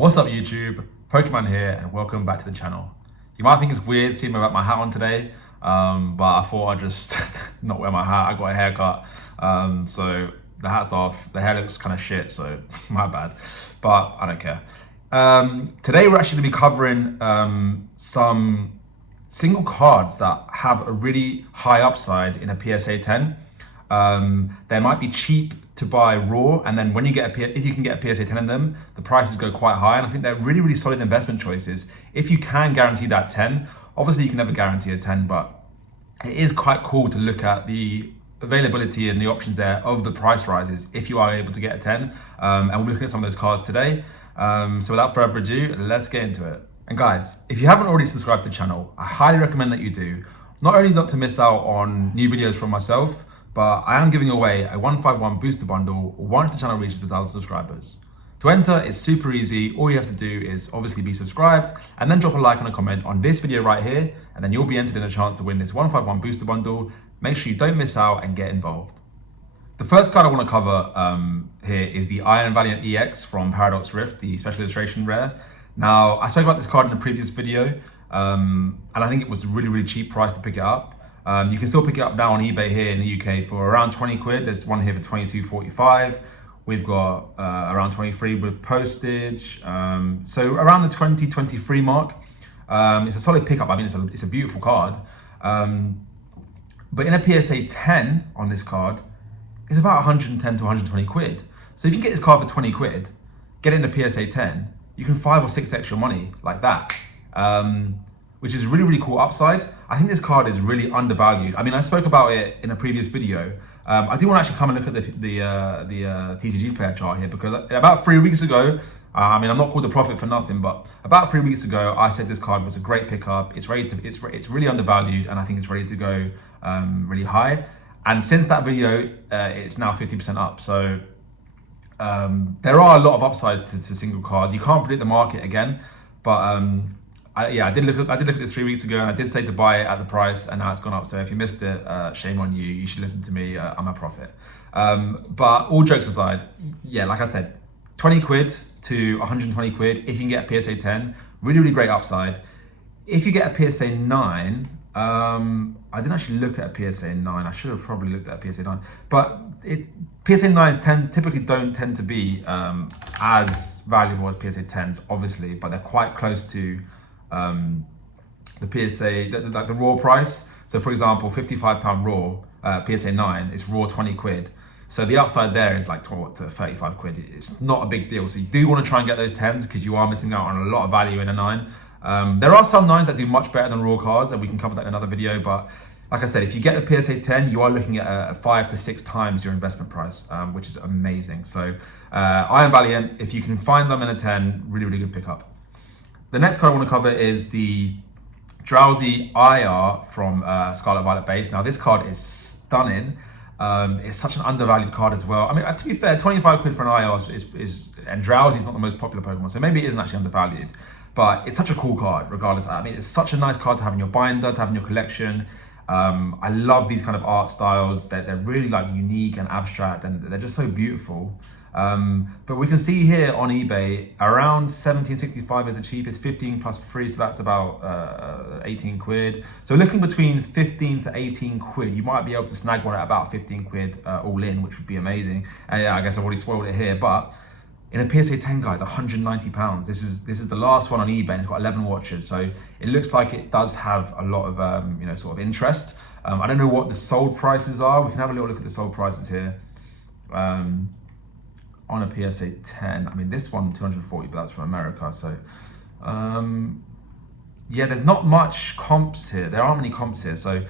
What's up YouTube, Pokemon here and welcome back to the channel. You might think it's weird seeing me without my hat on today, but I thought I'd just not wear my hat. I got a haircut, so the hat's off. The hair looks kind of shit, so my bad, but I don't care. Today we're actually going to be covering some single cards that have a really high upside in a PSA 10. They might be cheap to buy raw, and then when you get if you can get a PSA 10 in them, the prices go quite high, and I think they're really solid investment choices if you can guarantee that 10. Obviously you can never guarantee a 10, but it is quite cool to look at the availability and the options there of the price rises if you are able to get a 10, and we're looking at some of those cards today. So without further ado, let's get into it. And guys, if you haven't already subscribed to the channel, I highly recommend that you do, not only not to miss out on new videos from myself, but I am giving away a 151 booster bundle once the channel reaches 1,000 subscribers. To enter, it's super easy. All you have to do is obviously be subscribed and then drop a like and a comment on this video right here, and then you'll be entered in a chance to win this 151 booster bundle. Make sure you don't miss out and get involved. The first card I want to cover here is the Iron Valiant EX from Paradox Rift, the special illustration rare. Now, I spoke about this card in a previous video, and I think it was a really cheap price to pick it up. You can still pick it up now on eBay here in the UK for around 20 quid. There's one here for 22.45. We've got around 23 with postage. So around the 20-23 mark. It's a solid pickup. I mean, it's a beautiful card. But in a PSA 10 on this card, it's about 110 to 120 quid. So if you get this card for 20 quid, get it in a PSA 10, you can 5 or 6 extra money like that. Which is really cool upside. I think this card is really undervalued. I mean, I spoke about it in a previous video. I do want to actually come and look at the TCG player chart here, because about 3 weeks ago, I mean, I'm not called the prophet for nothing, but about 3 weeks ago, I said this card was a great pickup. It's really undervalued, and I think it's ready to go really high. And since that video, it's now 50% up. So there are a lot of upsides to single cards. You can't predict the market again, but I did look at this 3 weeks ago, and I did say to buy it at the price, and now it's gone up. So if you missed it, shame on you. You should listen to me. I'm a prophet. But all jokes aside, yeah, like I said, 20 quid to 120 quid if you can get a PSA 10. Really great upside. If you get a PSA 9, I didn't actually look at a PSA 9. I should have probably looked at a PSA 9. But PSA 9s typically don't tend to be as valuable as PSA 10s, obviously, but they're quite close to the PSA, like the raw price. So for example, £55 raw, PSA 9 is raw 20 quid. So the upside there is like to 35 quid. It's not a big deal. So you do want to try and get those 10s because you are missing out on a lot of value in a 9. There are some 9s that do much better than raw cards, and we can cover that in another video. But like I said, if you get a PSA 10, you are looking at 5 to 6 times your investment price, which is amazing. So Iron Valiant, if you can find them in a 10, really good pickup. The next card I want to cover is the Drowzee IR from Scarlet Violet base. Now this card is stunning. It's such an undervalued card as well. I mean, to be fair, 25 quid for an IR is and Drowzee is not the most popular Pokemon, so maybe it isn't actually undervalued. But it's such a cool card, regardless. I mean, it's such a nice card to have in your binder, to have in your collection. I love these kind of art styles. They're really like unique and abstract, and they're just so beautiful. But we can see here on eBay around 17.65 is the cheapest, 15 plus free, so that's about 18 quid. So looking between 15 to 18 quid, you might be able to snag one at about 15 quid all in, which would be amazing. And yeah, I guess I've already spoiled it here, but in a PSA 10, guys, £190. This is the last one on eBay, and it's got 11 watches, so it looks like it does have a lot of sort of interest. I don't know what the sold prices are. We can have a little look at the sold prices here. On a PSA 10, I mean, this one 240, but that's from America. So yeah, there's not much comps here. There aren't many comps here. So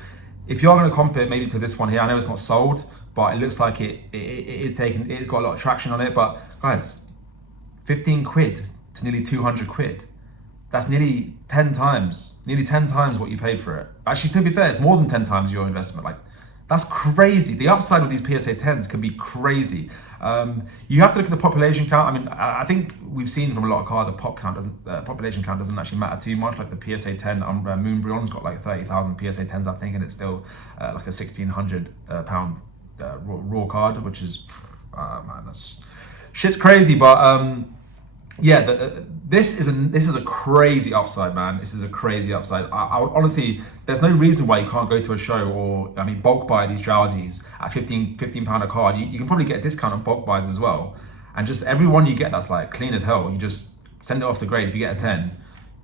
if you're going to comp it maybe to this one here, I know it's not sold, but it looks like it's got a lot of traction on it. But guys, 15 quid to nearly 200 quid. That's nearly 10 times what you paid for it. Actually, to be fair, it's more than 10 times your investment. Like, that's crazy. The upside with these PSA 10s can be crazy. You have to look at the population count. I mean, I think we've seen from a lot of cards, population count doesn't actually matter too much. Like the PSA 10 Moonbreon's got like 30,000 PSA 10s, I think, and it's still like a 1,600 pound raw card, which is, man, that's shit's crazy. But yeah, This is a crazy upside, man. This is a crazy upside. I would honestly, there's no reason why you can't go to a show or, I mean, bulk buy these Drowzees at £15 a card. You can probably get a discount on bulk buys as well. And just every one you get that's like clean as hell, you just send it off the grade. If you get a 10,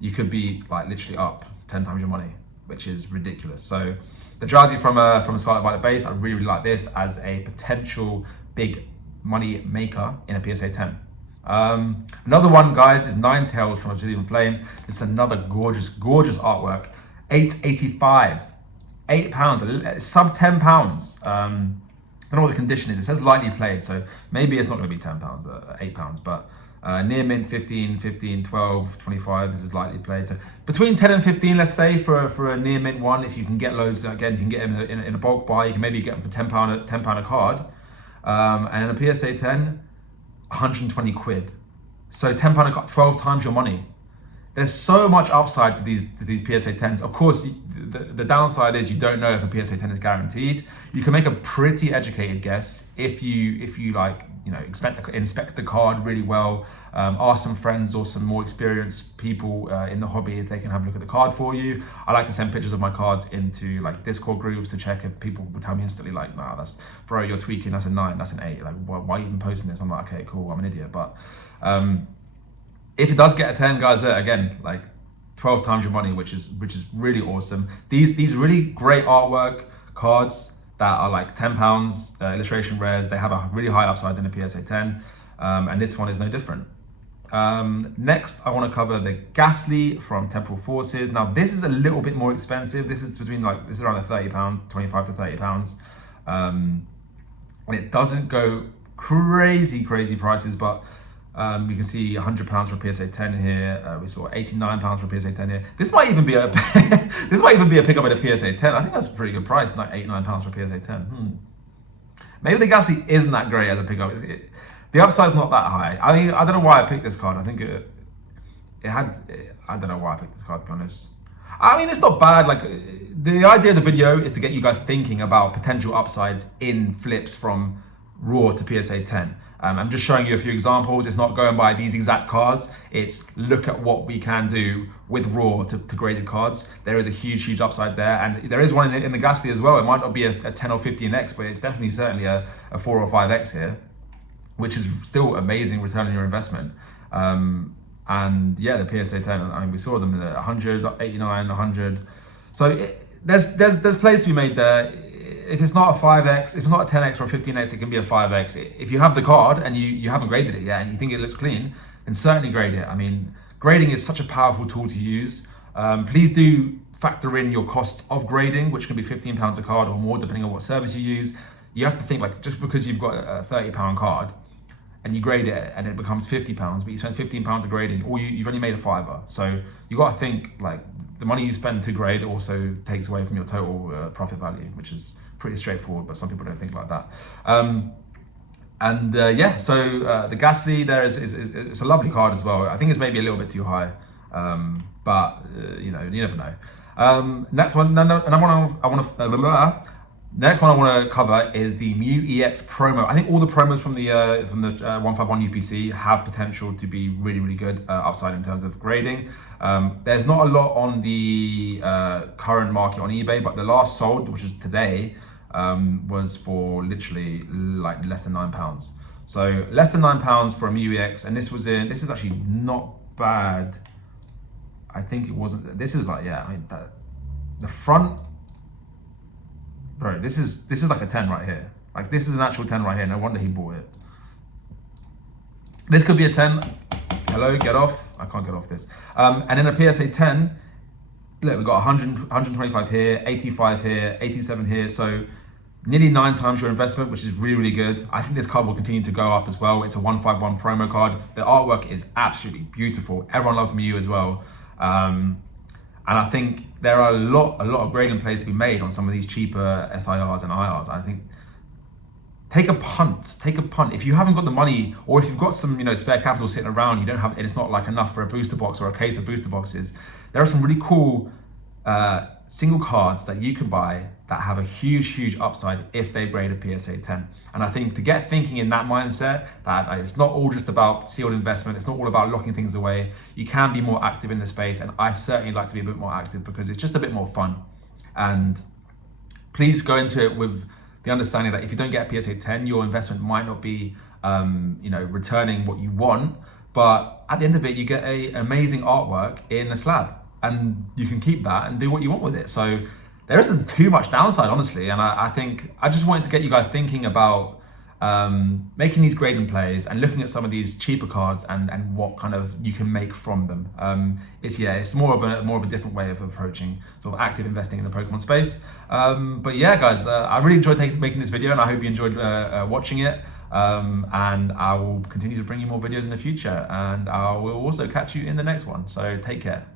you could be like literally up 10 times your money, which is ridiculous. So the Drowzee from a Scarlet Violet base, I really like this as a potential big money maker in a PSA 10. Another one, guys, is Ninetales from Obsidian Flames. This is another gorgeous artwork. £8.85, £8, sub £10. I don't know what the condition is. It says lightly played, so maybe it's not going to be £10, £8, but near mint 15, 12, 25. This is lightly played. So between 10 and 15, let's say, for a near mint one. If you can get loads, again, you can get them in a bulk buy. You can maybe get them for £10 a card. And in a PSA 10, 120 quid. So £10 a card, 12 times your money. There's so much upside to these PSA 10s. Of course, the downside is you don't know if a PSA 10 is guaranteed. You can make a pretty educated guess if you like, you know, inspect the card really well, ask some friends or some more experienced people in the hobby if they can have a look at the card for you. I like to send pictures of my cards into like Discord groups to check if people will tell me instantly like, nah, that's, bro, you're tweaking, that's a 9, that's an 8. Like, why are you even posting this? I'm like, okay, cool, I'm an idiot. But if it does get a 10, guys, again, like 12 times your money, which is really awesome. These really great artwork cards that are like £10 illustration rares, they have a really high upside in a PSA 10, and this one is no different. Next, I want to cover the Gastly from Temporal Forces. Now, this is a little bit more expensive. This is around the £30, 25 to £30. And it doesn't go crazy prices, but you can see £100 for a PSA 10 here. We saw £89 for a PSA 10 here. This might even be a pickup at a PSA 10. I think that's a pretty good price, like £89 for a PSA 10. Maybe the Gastly isn't that great as a pickup. The upside's not that high. I mean, I don't know why I picked this card. I think I don't know why I picked this card, to be honest. I mean, it's not bad. Like, the idea of the video is to get you guys thinking about potential upsides in flips from raw to PSA 10. I'm just showing you a few examples. It's not going by these exact cards. It's look at what we can do with raw to graded cards. There is a huge upside there, and there is one in the Gastly as well. It might not be a 10 or 15x, but it's certainly a 4 or 5x here, which is still amazing return on your investment. And yeah, the PSA 10, I mean, we saw them at 100, 89, 100. So there's plays to be made there. If it's not a 5x, if it's not a 10x or a 15x, it can be a 5x. If you have the card and you haven't graded it yet and you think it looks clean, then certainly grade it. I mean, grading is such a powerful tool to use. Please do factor in your cost of grading, which can be £15 a card or more, depending on what service you use. You have to think, like, just because you've got a £30 card and you grade it and it becomes £50, but you spend £15 to grading, or you've only made a £5. So you got to think, like, the money you spend to grade also takes away from your total profit value, which is pretty straightforward, but some people don't think like that. Yeah, so the Gastly there is it's a lovely card as well. I think it's maybe a little bit too high, but you know, you never know. Next one, next one I want to cover is the Mew EX promo. I think all the promos from the 151 UPC have potential to be really good upside in terms of grading. There's not a lot on the current market on eBay, but the last sold, which is today, was for literally like less than £9. So less than £9 for a Mew EX, and this is actually not bad. I think it wasn't. This is like, yeah, I mean, the front. Bro, this is like a 10 right here. Like, this is an actual 10 right here. No wonder he bought it. This could be a 10. Hello, get off. I can't get off this. And in a PSA 10, look, we've got 125 here, 85 here, 87 here. So nearly 9 times your investment, which is really good. I think this card will continue to go up as well. It's a 151 promo card. The artwork is absolutely beautiful. Everyone loves Mew as well. And I think there are a lot of grading plays to be made on some of these cheaper SIRs and IRs. I think take a punt. If you haven't got the money, or if you've got some, you know, spare capital sitting around, you don't have, and it's not like enough for a booster box or a case of booster boxes. There are some really cool single cards that you can buy that have a huge upside if they grade a PSA 10. And I think to get thinking in that mindset, that it's not all just about sealed investment, it's not all about locking things away. You can be more active in the space, and I certainly like to be a bit more active because it's just a bit more fun. And please go into it with the understanding that if you don't get a PSA 10, your investment might not be returning what you want, but at the end of it, you get an amazing artwork in a slab, and you can keep that and do what you want with it. So there isn't too much downside, honestly. And I think I just wanted to get you guys thinking about making these grading plays and looking at some of these cheaper cards and what kind of you can make from them. It's more of a different way of approaching sort of active investing in the Pokemon space. But yeah, guys, I really enjoyed making this video, and I hope you enjoyed watching it. And I will continue to bring you more videos in the future, and I will also catch you in the next one. So take care.